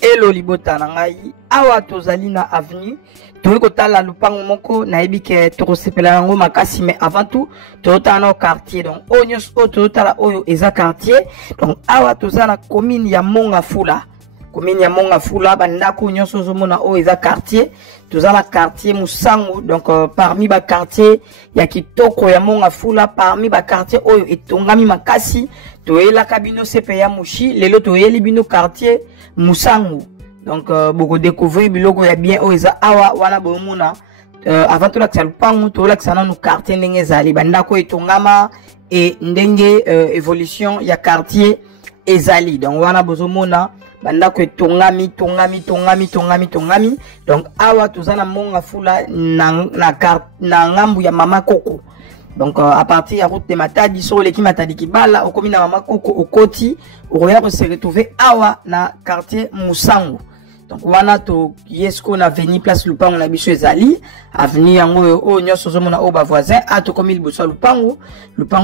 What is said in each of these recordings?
Elo libota na ngai awa tozali na avenue toyi kotala lupango moko na ebike tokosepela yango makasi, mais avant tout tozotala na quartier. Donc oyo nyonso oyo tozotala oyo eza quartier. Donc awa toza na commune ya Mongafula, commune ya Mongafula, bandako nyonso ozomona oyo eza quartier. Toza na quartier Musangu, donc parmi ba quartier ya kitoko ya Mongafula, parmi ba quartier oyo etongami makasi toyelaka bino sepe ya mushi, lelo toyeli bino quartier Musangu. Donc beaucoup découvrir biloko ya bien oza awa wana bomuna avant tout la lupango to la sana no quartier ndenge zali bandako etongama et ndenge évolution ya quartier ezali. Donc wana bozomona bandako etongami tongami. Donc awa tozana Mongafula na ngambu ya Mama Koko. Donc à partir ya route de Matadi sur l'équipe Matadi Kibala okomi na Mama Koko okoti oya se retrouver awa na quartier Musangu. Donc wana to yesko na avenue place lupango na biso ezali avenue yango o nyonso zomona o ba voisin ato komi liboso lupango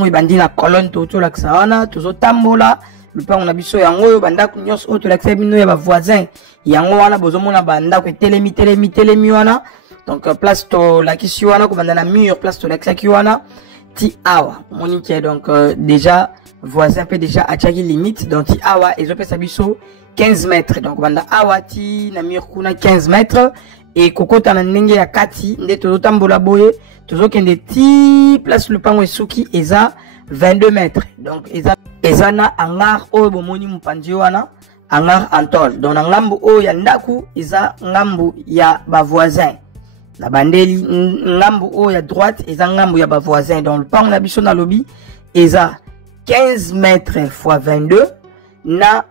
ibandi na colonne to la ksana tozo tambola lupango na biso yango bandako nyonso o to la ksabino ya ba voisin yango wana bozomona bandako telemi wana. Donc place to la kisi wana ko banda na mur place to la ksaki wana ti awa monique. Donc déjà voisin peut déjà atchaki limite donc ti awa ezopesa biso 15 mètres. Donc banda awa ti na mur kuna 15 mètres et kokota na ndenge ya kati nde tozotambola boye tozokende ti place lupango esuki eza 22 mètres. Donc eza na hangar oyo bomoni mupandi wana hangar Antol. Donc na ngambu oyo ya ndaku eza ngambu ya ba voisin na bandeli ngambu oyo ya droite eza ngambu ya ba voisin. Donc lupango na biso na lobby eza 15 mètres x 22 na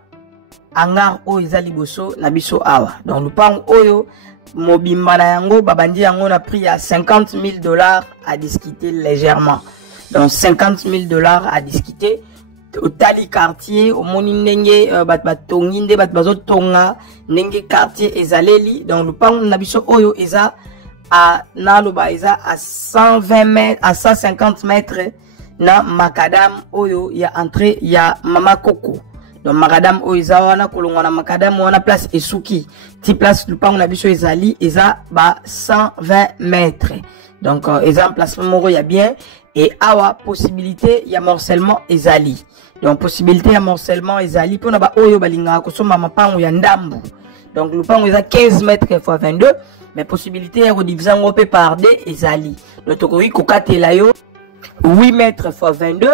hangar oyo eza liboso na biso awa. Donc lupango oyo mobimba na yango babandi yango na prix ya $50,000 à discuter légèrement. Donc $50,000 à discuter. Otali quartier omoni ndenge batongi nde bazotonga ndenge quartier ezaleli. Donc lupango na biso oyo eza à naloba eza à 120 mètres à 150 mètres na makadam oyo ya entrée ya Mama Koko. Donc makadam oyo eza wana kolongwa na makadam wana place esuki ti place lupango na biso ezali eza ba 120 mètres. Donc eza emplacement moko ya bien et awa possibilité ya morcellement ezali. Donc possibilité ya morcellement ezali pona ba oyo balinga kosoma mapango ya ndambu. Donc lupango eza 15 mètres x 22 mais possibilité ya rediviser ngo pe par 2 ezali. Donc tokoki kokatela yo 8 mètres x 22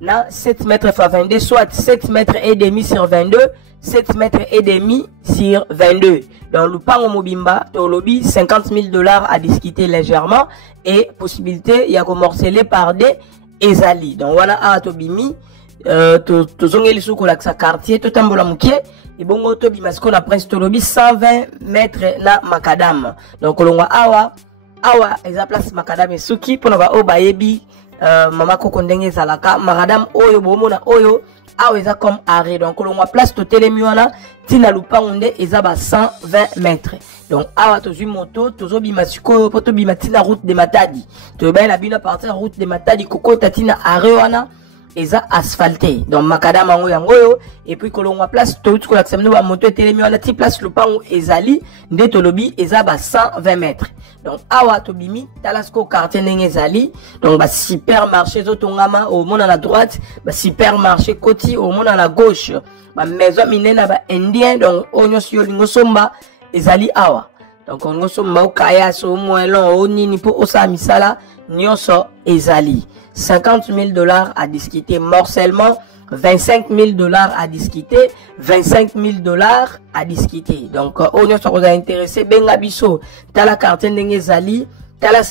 na 7 mètres x 22 soit 7 mètres et demi sur 22 7 mètres et demi sur 22. Dans le pango mobimba tolobi $50,000 à discuter légèrement et possibilité il y a morceler par des ezali. Donc wana a tobimi to zongeli suko la sa quartier to tambola mukie et bongo to bimasko na prince tolobi 120 mètres na makadam. Donc kolongwa awa eza place makadam esuki pona ba o bayebi Mama Koko ndenge zalaka makadam oyo bomona oyo awa eza comme arrêt. Donc kolongwa place to telemi wana tina lupango nde eza ba 120 mètres. Donc awa tozui moto tozo bimasiko poto bimatina route de Matadi to ba na bina partir route de Matadi kokota tina arrêt wana eza asphalté. Donc makadam yango yango et puis kolongwa place to tuko la ksamno ba moto telemi wana ti place lupango ezali nde tolobi eza ba 120 mètres. Donc awa tobimi talasko quartier ndenge ezali. Donc ba supermarché zotongama au monde à la droite, ba supermarché koti au monde à la gauche, ba maison minena ba indien. Donc onyo sio lingo somba ezali awa. Donc onyo somba okaya so moelon onini po osa misala nyonso ezali. $50,000 à discuter morcellement, $25,000 à discuter, $25,000 à discuter. Donc on est sur intéressé benga biso tala carte ndenge zali tala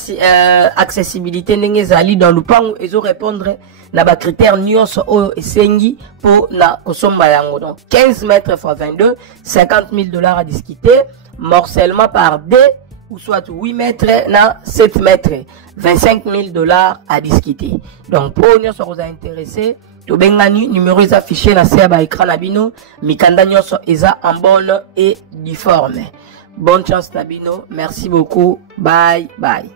accessibilité ndenge zali dans le pan ezo répondre na ba critères nyonso oyo esengi pour na kosomba yango. Donc 15 mètres x 22, $50,000 à discuter, morcellement par 2 ou soit 8 mètres na 7 mètres, $25,000 à discuter. Donc pour nous sommes intéressés, to bengani numéro est affiché na seba écran nabino, mikanda nyonso eza en bonne et due forme. Bonne chance nabino, merci beaucoup, bye bye.